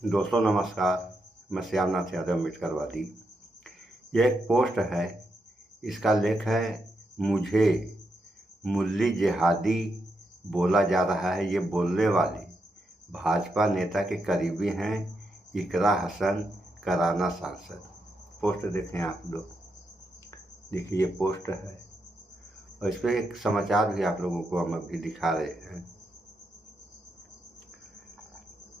दोस्तों नमस्कार, मैं श्यामनाथ यादव अम्बेडकरवादी। यह एक पोस्ट है, इसका लेख है मुझे मुल्ली जिहादी बोला जा रहा है। ये बोलने वाले भाजपा नेता के करीबी हैं, इकरा हसन कराना सांसद। पोस्ट देखें आप लोग, देखिए ये पोस्ट है और इस पर एक समाचार भी आप लोगों को हम अभी दिखा रहे हैं,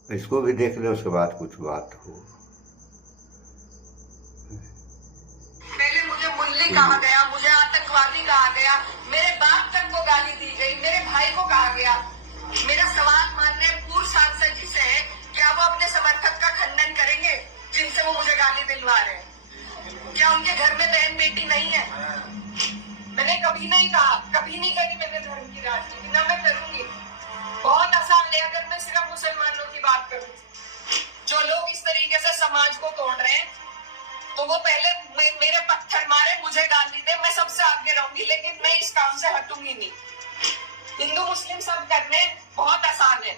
इसको भी देख लें, उसके बाद कुछ बात हो। पहले मुझे मुल्ली कहा गया, मुझे आतंकवादी कहा गया, मेरे बाप तक को गाली दी गई, मेरे भाई को कहा गया। मेरा सवाल माननीय पूर्व सांसद जी से है, क्या वो अपने समर्थक का खंडन करेंगे जिनसे वो मुझे गाली दिलवा रहे हैं? क्या उनके घर में बहन बेटी नहीं है? मैंने कभी नहीं कहा, कभी नहीं कही मैंने धर्म की राजनीति, ना मैं करूंगी। बहुत आसान है अगर मैं सिर्फ मुसलमानों की बात करूं। जो लोग इस तरीके से समाज को तोड़ रहे हैं, तो वो पहले मेरे पत्थर मारे, मुझे गाली दे, मैं सबसे आगे रहूंगी, लेकिन मैं इस काम से हटूंगी नहीं। हिंदू मुस्लिम सब करने बहुत आसान है,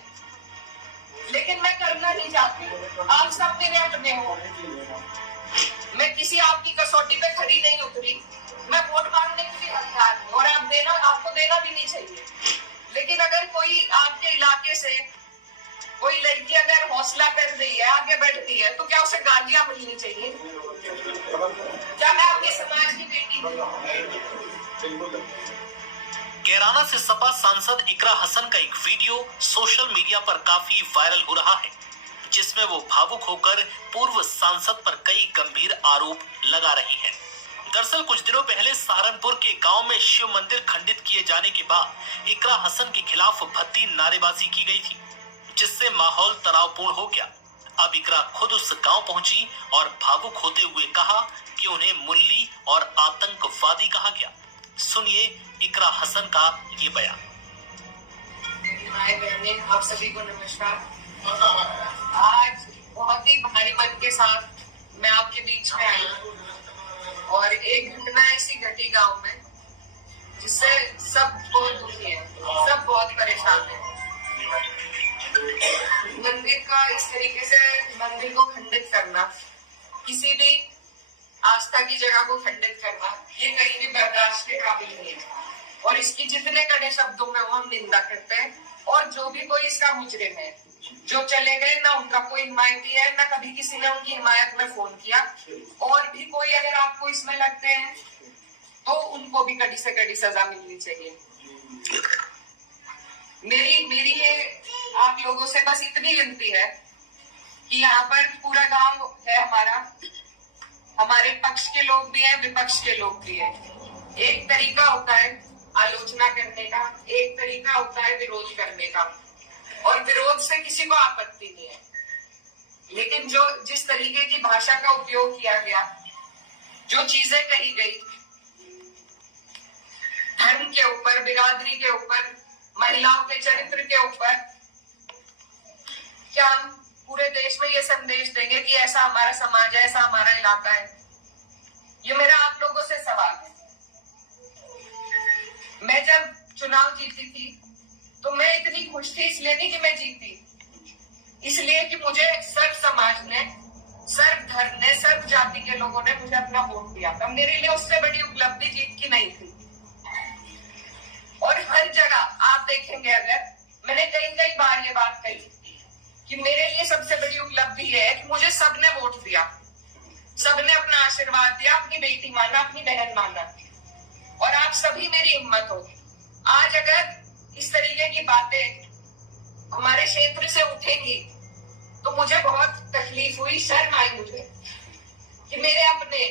लेकिन मैं करना नहीं चाहती। आप सब मेरे अपने हो, मैं किसी आपकी कसौटी पे खड़ी नहीं उतरी। मैं वोट मांगने की भी हकदार हूँ और आपको देना भी नहीं चाहिए। लेकिन अगर कोई आपके इलाके से कोई लड़की अगर हौसला कर रही है, आगे बढ़ती है, तो क्या उसे गालियां मिलनी चाहिए? क्या मैं आपके समाज की बेटी हूँ? कैराना से सपा सांसद इकरा हसन का एक वीडियो सोशल मीडिया पर काफी वायरल हो रहा है, जिसमें वो भावुक होकर पूर्व सांसद पर कई गंभीर आरोप लगा रही हैं। दरअसल कुछ दिनों पहले सहारनपुर के गांव में शिव मंदिर खंडित किए जाने के बाद इकरा हसन के खिलाफ भद्दी नारेबाजी की गई थी, जिससे माहौल तनावपूर्ण हो गया। अब इकरा खुद उस गांव पहुंची और भावुक होते हुए कहा कि उन्हें मुल्ली और आतंकवादी कहा गया। सुनिए इकरा हसन का ये बयान। भाई बहने, आप सभी को नमस्कार। आज बहुत ही भारी मन के साथ मैं आपके बीच में आई हूँ और एक घटना ऐसी घटी गांव में जिससे सब बहुत दुखी है, सब बहुत परेशान है। मंदिर का इस तरीके से मंदिर को खंडित करना, किसी भी आस्था की जगह को खंडित करना, ये कहीं भी बर्दाश्त के काबिल नहीं है और इसकी जितने कड़े शब्दों में वो हम निंदा करते हैं। और जो भी कोई इसका मुजरिम है, जो चले गए, ना उनका कोई हिमायती है, ना कभी किसी ने उनकी हिमायत में फोन किया। और भी कोई अगर आपको इसमें लगते हैं तो उनको भी कड़ी से कड़ी सजा मिलनी चाहिए। मेरी ये आप लोगों से बस इतनी विनती है कि यहाँ पर पूरा गांव है हमारा, हमारे पक्ष के लोग भी हैं, विपक्ष के लोग भी हैं। एक तरीका होता है आलोचना करने का, एक तरीका होता है विरोध करने का, और विरोध से किसी को आपत्ति नहीं है। लेकिन जिस तरीके की भाषा का उपयोग किया गया, जो चीजें कही गई धर्म के ऊपर, बिरादरी के ऊपर, महिलाओं के चरित्र के ऊपर, क्या हम पूरे देश में ये संदेश देंगे कि ऐसा हमारा समाज है, ऐसा हमारा इलाका है? ये मेरा आप लोगों से सवाल है। मैं जब चुनाव जीती थी तो मैं इतनी खुश थी, इसलिए नहीं कि मैं जीती, इसलिए कि मुझे सर्व समाज ने, सर्व धर्म ने, सर्व जाति के लोगों ने मुझे अपना वोट दिया था। मेरे लिए उससे बड़ी उपलब्धि जीत की नहीं थी। और हर जगह आप देखेंगे, अगर मैंने कई बार ये बात कही कि मेरे लिए सबसे बड़ी उपलब्धि है कि मुझे सबने वोट दिया, सबने अपना आशीर्वाद दिया, अपनी बेटी माना, अपनी बहन माना, और आप सभी मेरी हिम्मत हो। आज अगर इस तरीके की बातें हमारे क्षेत्र से उठेंगी तो मुझे बहुत तकलीफ हुई, शर्म आई मुझे कि मेरे अपने,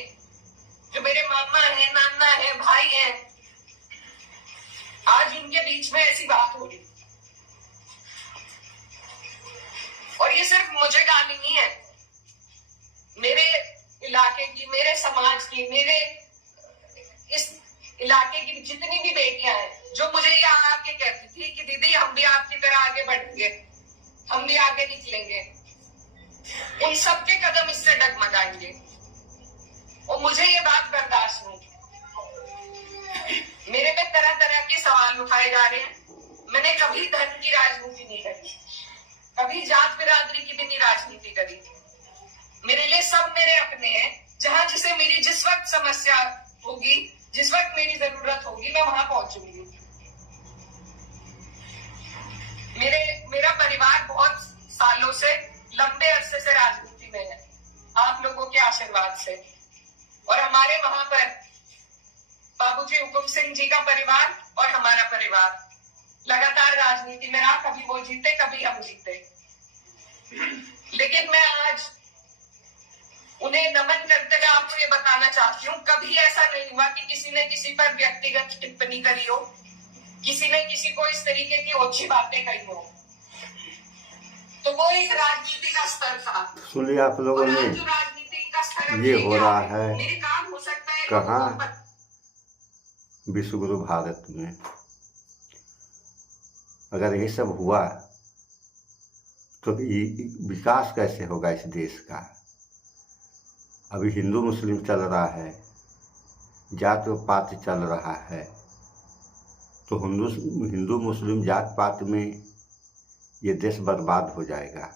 जो मेरे मामा है, नाना है, भाई है, आज उनके बीच में ऐसी बात हो रही। और ये सिर्फ मुझे गाली नहीं है, मेरे इलाके की, मेरे समाज की, मेरे इस इलाके की जितनी भी बेटियां हैं, जो मुझे ये आके कहती थी कि दीदी हम भी आपकी तरह आगे बढ़ेंगे, हम भी आगे निकलेंगे, उन सबके कदम इससे डगमगाएंगे। और मुझे ये बात बर्दाश्त नहीं। मेरे पे तरह तरह के सवाल उठाए जा रहे हैं। मैंने कभी धर्म की राजनीति नहीं करी, कभी जात बिरादरी की भी नहीं राजनीति करी। मेरे लिए सब मेरे अपने हैं। जहां जिसे मेरी जिस वक्त समस्या होगी, जिस वक्त मेरी जरूरत होगी, मैं वहां पहुंचूंगी। मेरा परिवार बहुत सालों से, लंबे अरसे से राजनीति में है, आप लोगों के आशीर्वाद से। और हमारे वहां पर बाबूजी हुकुम सिंह जी का परिवार और हमारा परिवार लगातार राजनीति में रहा। कभी वो जीते, कभी हम जीते। लेकिन मैं आज उन्हें नमन करते हुए आपको ये बताना चाहती हूँ, कभी ऐसा नहीं हुआ कि किसी ने किसी पर व्यक्तिगत टिप्पणी करी हो, किसी ने किसी को इस तरीके की ओछी बातें कही हो। तो वो एक राजनीति का स्तर था। सुनिए आप लोगों ने, जो राजनीति का स्तर ये हो रहा है मेरे काम हो सकता है कहाँ? विश्व गुरु भारत में। अगर यही सब हुआ तो विकास कैसे होगा इस देश का? अभी हिंदू मुस्लिम चल रहा है, जात पात चल रहा है, तो हिंदू मुस्लिम जात पात में ये देश बर्बाद हो जाएगा।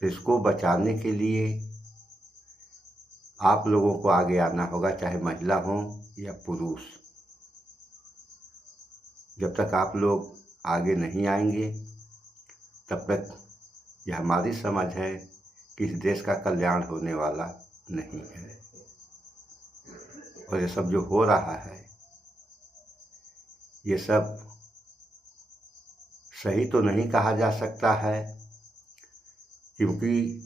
तो इसको बचाने के लिए आप लोगों को आगे आना होगा, चाहे महिला हो या पुरुष। जब तक आप लोग आगे नहीं आएंगे तब तक यह हमारी समझ है कि इस देश का कल्याण होने वाला नहीं है। और ये सब जो हो रहा है, ये सब सही तो नहीं कहा जा सकता है, क्योंकि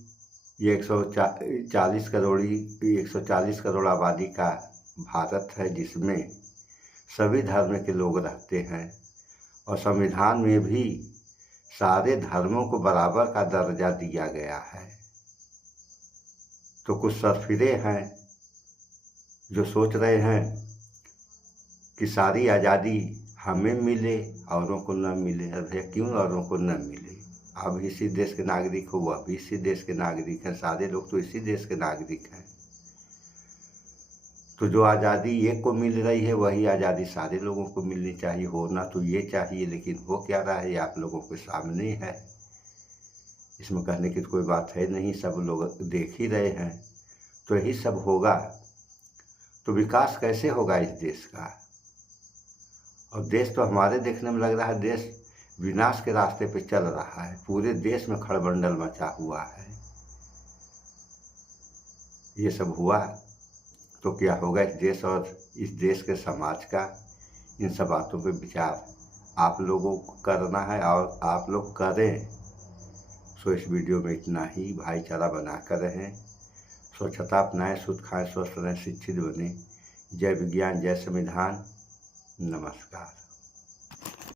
ये 140 करोड़ आबादी का भारत है, जिसमें सभी धर्म के लोग रहते हैं। और संविधान में भी सारे धर्मों को बराबर का दर्जा दिया गया है। तो कुछ सरफिरे हैं जो सोच रहे हैं कि सारी आज़ादी हमें मिले, औरों को न मिले। अरे क्यों औरों को न मिले? आप भी इसी देश के नागरिक हो, वह भी इसी देश के नागरिक हैं, सारे लोग तो इसी देश के नागरिक हैं। तो जो आज़ादी एक को मिल रही है, वही आज़ादी सारे लोगों को मिलनी चाहिए। होना तो ये चाहिए, लेकिन हो क्या रहा है ये आप लोगों के सामने है। इसमें कहने की कोई बात है नहीं, सब लोग देख ही रहे हैं। तो यही सब होगा तो विकास कैसे होगा इस देश का? और देश तो हमारे देखने में लग रहा है देश विनाश के रास्ते पे चल रहा है। पूरे देश में खड़बंडल मचा हुआ है। ये सब हुआ तो क्या होगा इस देश और इस देश के समाज का? इन सब बातों पे विचार आप लोगों को करना है और आप लोग करें। सो इस वीडियो में इतना ही। भाईचारा बना कर रहें, स्वच्छता अपनाएं, शुद्ध खाएं, स्वस्थ रहें, शिक्षित बने। जय विज्ञान, जय संविधान। नमस्कार।